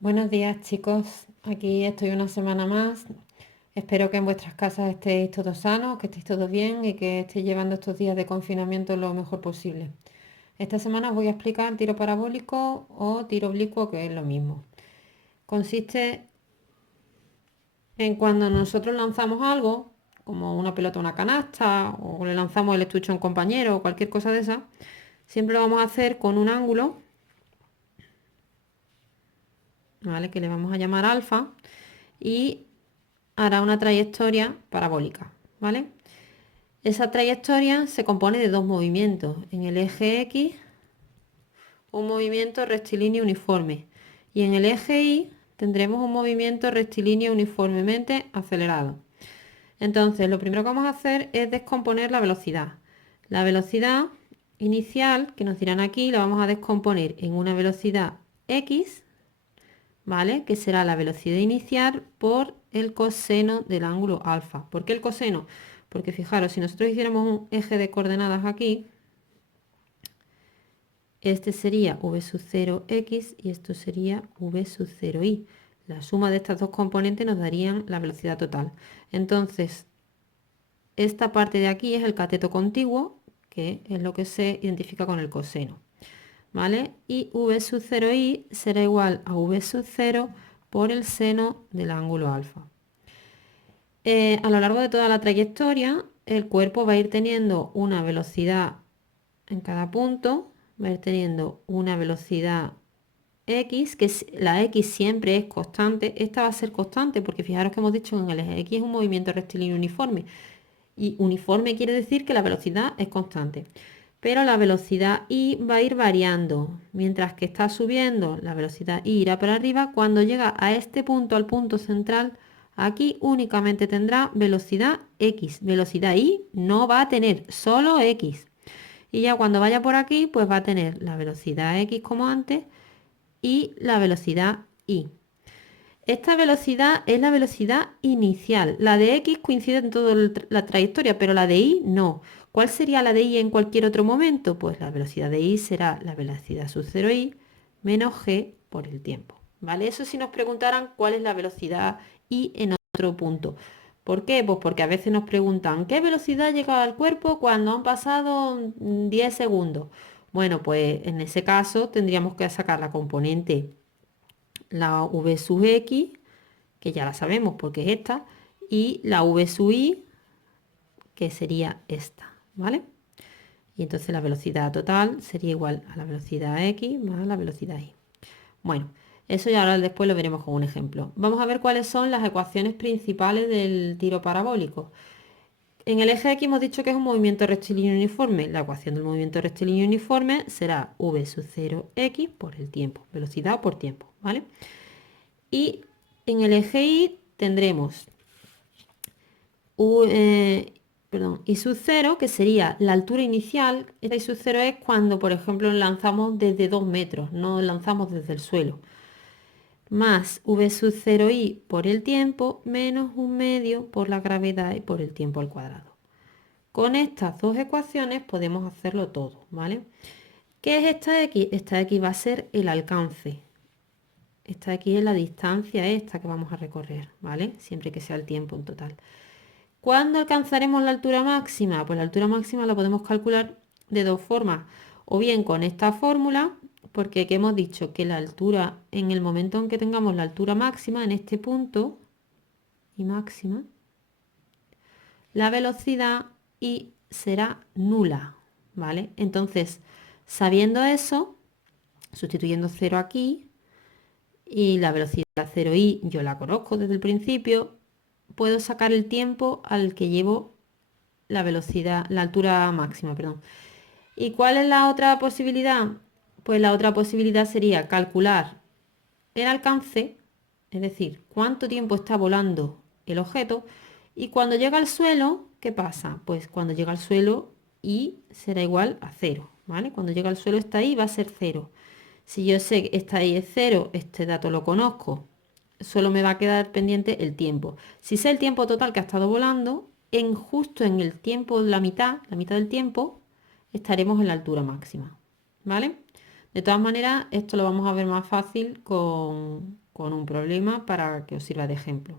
Buenos días chicos, aquí estoy una semana más. Espero que en vuestras casas estéis todos sanos, que estéis todos bien y que estéis llevando estos días de confinamiento lo mejor posible. Esta semana os voy a explicar tiro parabólico o tiro oblicuo, que es lo mismo. Consiste en cuando nosotros lanzamos algo, como una pelota a una canasta, o le lanzamos el estuche a un compañero o cualquier cosa de esa, siempre lo vamos a hacer con un ángulo, ¿vale? Que le vamos a llamar alfa y hará una trayectoria parabólica, ¿vale? Esa trayectoria se compone de dos movimientos. En el eje X, un movimiento rectilíneo uniforme. Y en el eje Y tendremos un movimiento rectilíneo uniformemente acelerado. Entonces, lo primero que vamos a hacer es descomponer la velocidad. La velocidad inicial, que nos dirán aquí, la vamos a descomponer en una velocidad X, ¿vale? Que será la velocidad inicial por el coseno del ángulo alfa. ¿Por qué el coseno? Porque fijaros, si nosotros hiciéramos un eje de coordenadas aquí, este sería v sub 0x y esto sería v sub 0y. La suma de estas dos componentes nos darían la velocidad total. Entonces, esta parte de aquí es el cateto contiguo, que es lo que se identifica con el coseno, ¿vale? Y v sub 0y será igual a v sub 0 por el seno del ángulo alfa. A lo largo de toda la trayectoria, el cuerpo va a ir teniendo una velocidad en cada punto, va a ir teniendo una velocidad X, que la X siempre es constante. Esta va a ser constante porque fijaros que hemos dicho que en el eje X es un movimiento rectilíneo uniforme. Y uniforme quiere decir que la velocidad es constante. Pero la velocidad Y va a ir variando. Mientras que está subiendo, la velocidad Y irá para arriba. Cuando llega a este punto, al punto central, aquí únicamente tendrá velocidad X. Velocidad Y no va a tener, solo X. Y ya cuando vaya por aquí, pues va a tener la velocidad X como antes y la velocidad Y. Esta velocidad es la velocidad inicial. La de X coincide en toda la trayectoria, pero la de Y no. ¿Cuál sería la de Y en cualquier otro momento? Pues la velocidad de Y será la velocidad sub 0Y menos G por el tiempo. ¿Vale? Eso si nos preguntaran cuál es la velocidad Y en otro punto. ¿Por qué? Pues porque a veces nos preguntan, ¿qué velocidad llega al cuerpo cuando han pasado 10 segundos? Bueno, pues en ese caso tendríamos que sacar la componente, la v sub x, que ya la sabemos porque es esta, y la v sub y, que sería esta, ¿vale? Y entonces la velocidad total sería igual a la velocidad x más la velocidad y. Bueno, eso ya ahora después lo veremos con un ejemplo. Vamos a ver cuáles son las ecuaciones principales del tiro parabólico. En el eje X hemos dicho que es un movimiento rectilíneo uniforme. La ecuación del movimiento rectilíneo uniforme será v sub 0x por el tiempo, velocidad por tiempo, ¿vale? Y en el eje Y tendremos I sub 0, que sería la altura inicial. Esta I sub 0 es cuando, por ejemplo, lanzamos desde 2 metros, no lanzamos desde el suelo. Más v sub 0y por el tiempo, menos un medio por la gravedad y por el tiempo al cuadrado. Con estas dos ecuaciones podemos hacerlo todo, ¿vale? ¿Qué es esta X? Esta X va a ser el alcance. Esta X es la distancia esta que vamos a recorrer, ¿vale? Siempre que sea el tiempo en total. ¿Cuándo alcanzaremos la altura máxima? Pues la altura máxima la podemos calcular de dos formas. O bien con esta fórmula, porque aquí hemos dicho que la altura, en el momento en que tengamos la altura máxima, en este punto, y máxima, la velocidad y será nula, ¿vale? Entonces, sabiendo eso, sustituyendo 0 aquí, y la velocidad 0i yo la conozco desde el principio, puedo sacar el tiempo al que llevo la velocidad, la altura máxima, perdón. ¿Y cuál es la otra posibilidad? Pues la otra posibilidad sería calcular el alcance, es decir, cuánto tiempo está volando el objeto, y cuando llega al suelo, ¿qué pasa? Pues cuando llega al suelo, y será igual a 0, ¿vale? Cuando llega al suelo está ahí, va a ser 0. Si yo sé que esta ahí es 0, este dato lo conozco, solo me va a quedar pendiente el tiempo. Si sé el tiempo total que ha estado volando, justo en el tiempo, la mitad del tiempo, estaremos en la altura máxima, ¿vale? De todas maneras, esto lo vamos a ver más fácil con con un problema para que os sirva de ejemplo.